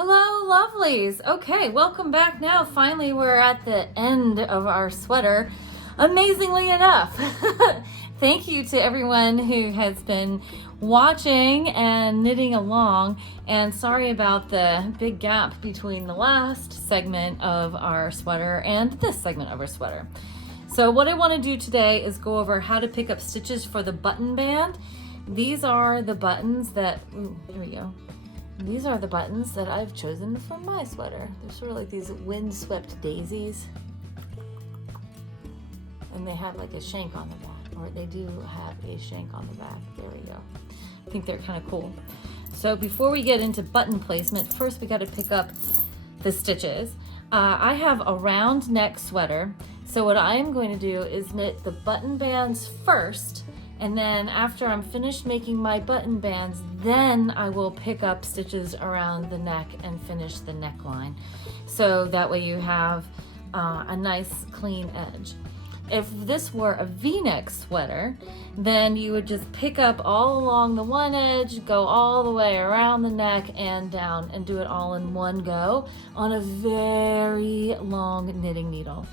Hello, lovelies. Okay, welcome back now. Finally, we're at the end of our sweater. Amazingly enough. Thank you to everyone who has been watching and knitting along. And sorry about the big gap between the last segment of our sweater and this segment of our sweater. So what I want to do today is go over how to pick up stitches for the button band. These are the buttons that, here we go. These are the buttons that I've chosen for my sweater. They're sort of like these windswept daisies. And they have like a shank on the back, or they do have a shank on the back. There we go. I think they're kind of cool. So before we get into button placement, first we got to pick up the stitches. I have a round neck sweater. So what I am going to do is knit the button bands first. And then after I'm finished making my button bands, then I will pick up stitches around the neck and finish the neckline. So that way you have a nice clean edge. If this were a V-neck sweater, then you would just pick up all along the one edge, go all the way around the neck and down, and do it all in one go on a very long knitting needle.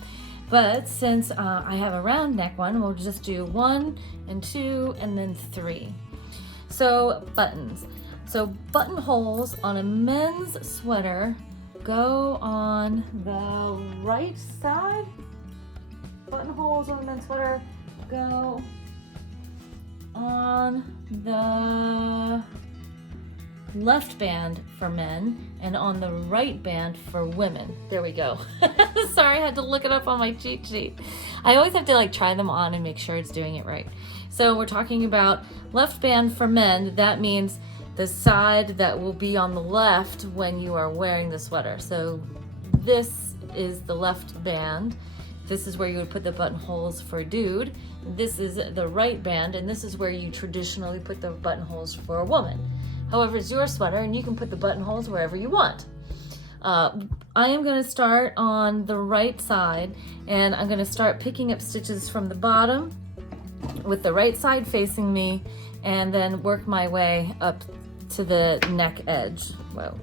But since I have a round neck one, we'll just do 1 and 2 and then 3. So buttons. So buttonholes on a men's sweater go on the right side. Buttonholes on the men's sweater go on the left band for men and on the right band for women. There we go. Sorry, I had to look it up on my cheat sheet. I always have to like try them on and make sure it's doing it right. So we're talking about left band for men. That means the side that will be on the left when you are wearing the sweater. So this is the left band. This is where you would put the buttonholes for a dude. This is the right band, and this is where you traditionally put the buttonholes for a woman. However, it's your sweater and you can put the buttonholes wherever you want. I am going to start on the right side, and I'm going to start picking up stitches from the bottom with the right side facing me, and then work my way up to the neck edge. Whoa.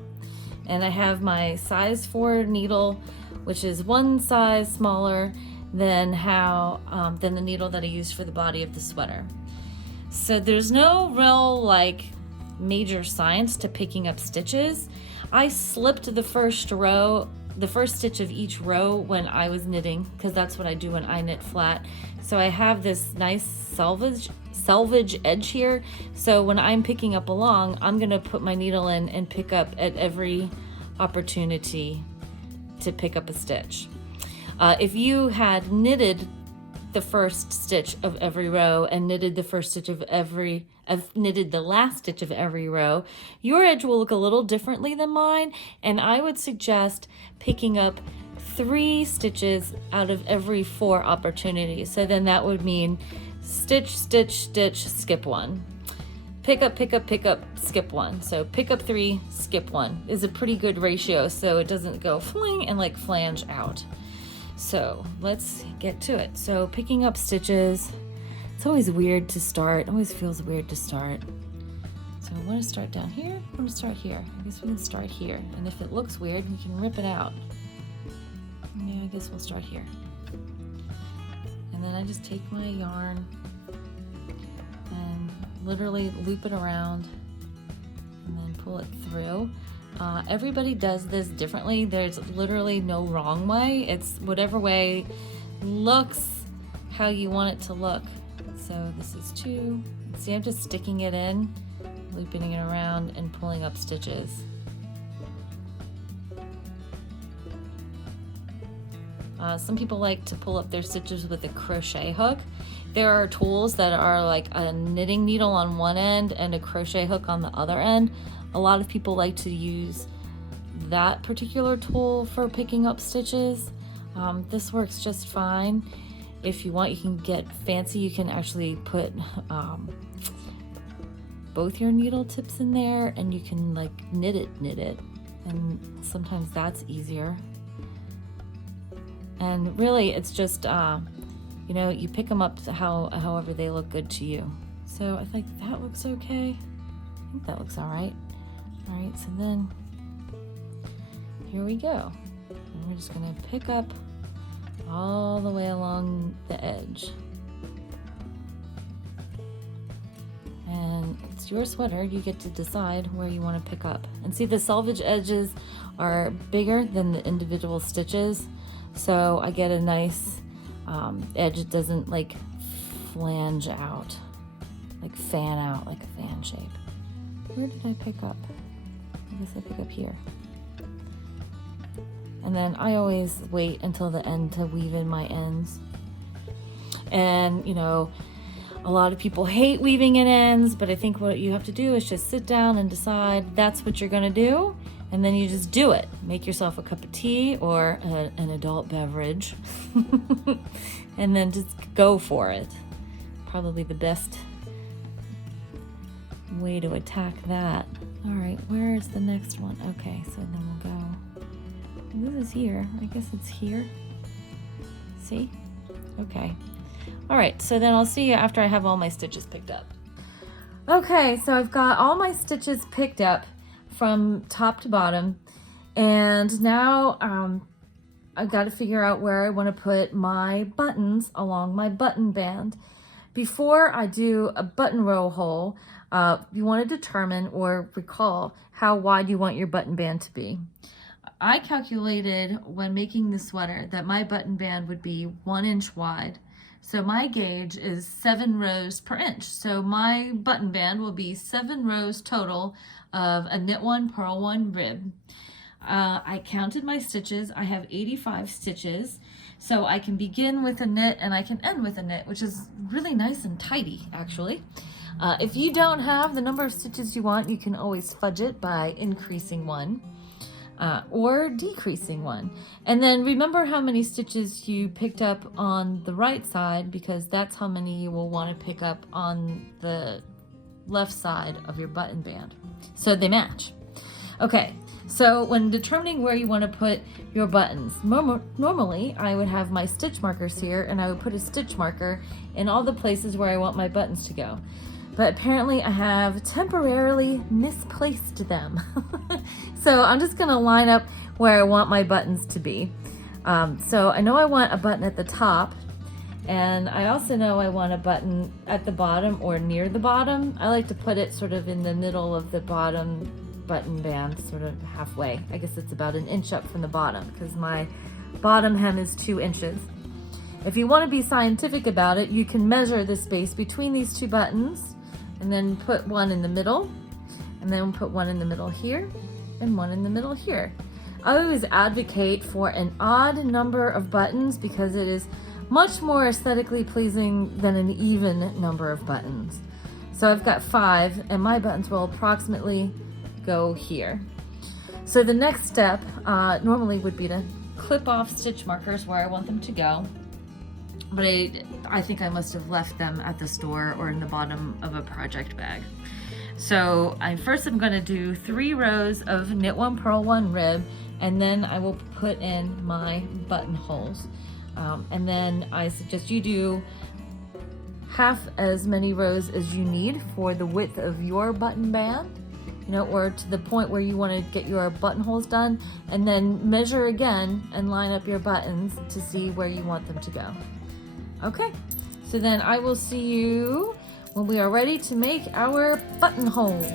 And I have my size 4 needle, which is one size smaller than the needle that I used for the body of the sweater. So there's no real major science to picking up stitches. I slipped the first stitch of each row when I was knitting, because that's what I do when I knit flat. So I have this nice selvage edge here. So when I'm picking up along, I'm gonna put my needle in and pick up at every opportunity to pick up a stitch. If you had knitted the first stitch of every row and knitted the last stitch of every row, your edge will look a little differently than mine, and I would suggest picking up 3 stitches out of every 4 opportunities. So then that would mean stitch, stitch, stitch, skip 1. Pick up, pick up, pick up, skip 1. So pick up 3, skip 1 is a pretty good ratio, so it doesn't go fling and flange out. So let's get to it. So picking up stitches, it's always weird to start. It always feels weird to start. So I want to start down here. I want to start here. I guess we can start here. And if it looks weird, we can rip it out. Yeah, I guess we'll start here. And then I just take my yarn and literally loop it around and then pull it through. Everybody does this differently. There's literally no wrong way. It's whatever way looks how you want it to look. So this is 2. See, I'm just sticking it in, looping it around, and pulling up stitches. Some people like to pull up their stitches with a crochet hook. There are tools that are like a knitting needle on one end and a crochet hook on the other end. A lot of people like to use that particular tool for picking up stitches. This works just fine. If you want, you can get fancy. You can actually put both your needle tips in there, and you can knit it. And sometimes that's easier. And really, it's just, you pick them up however they look good to you. So I think that looks okay. I think that looks all right. All right, so then here we go. And we're just gonna pick up all the way along the edge. And it's your sweater, you get to decide where you want to pick up. And see, the selvage edges are bigger than the individual stitches, so I get a nice edge. It doesn't like flange out, like fan out like a fan shape. Where did I pick up? I guess I pick up here. And then I always wait until the end to weave in my ends. And you know, a lot of people hate weaving in ends, but I think what you have to do is just sit down and decide that's what you're gonna do, and then you just do it. Make yourself a cup of tea or an adult beverage, and then just go for it. Probably the best way to attack that. All right, where is the next one? Okay, so then we'll go. This is here. I guess it's here. See? Okay. All right, so then I'll see you after I have all my stitches picked up. Okay, so I've got all my stitches picked up from top to bottom, and now I've got to figure out where I want to put my buttons along my button band. Before I do a button row hole, you want to determine or recall how wide you want your button band to be. I calculated when making the sweater that my button band would be 1 inch wide. So my gauge is 7 rows per inch. So my button band will be 7 rows total of a knit 1, purl 1 rib. I counted my stitches. I have 85 stitches. So I can begin with a knit and I can end with a knit, which is really nice and tidy actually. If you don't have the number of stitches you want, you can always fudge it by increasing 1. Or decreasing 1. And then remember how many stitches you picked up on the right side, because that's how many you will want to pick up on the left side of your button band, so they match. Okay, so when determining where you want to put your buttons, normally I would have my stitch markers here, and I would put a stitch marker in all the places where I want my buttons to go. But apparently I have temporarily misplaced them. So I'm just gonna line up where I want my buttons to be. So I know I want a button at the top, and I also know I want a button at the bottom or near the bottom. I like to put it sort of in the middle of the bottom button band, sort of halfway. I guess it's about 1 inch up from the bottom, because my bottom hem is 2 inches. If you want to be scientific about it, you can measure the space between these two buttons, and then put one in the middle, and then put one in the middle here, and one in the middle here. I always advocate for an odd number of buttons because it is much more aesthetically pleasing than an even number of buttons. So I've got 5, and my buttons will approximately go here. So the next step normally would be to clip off stitch markers where I want them to go. But I think I must have left them at the store or in the bottom of a project bag. So first I'm going to do 3 rows of knit 1, purl 1 rib, and then I will put in my buttonholes. And then I suggest you do half as many rows as you need for the width of your button band, you know, or to the point where you want to get your buttonholes done, and then measure again and line up your buttons to see where you want them to go. Okay, so then I will see you when we are ready to make our buttonholes.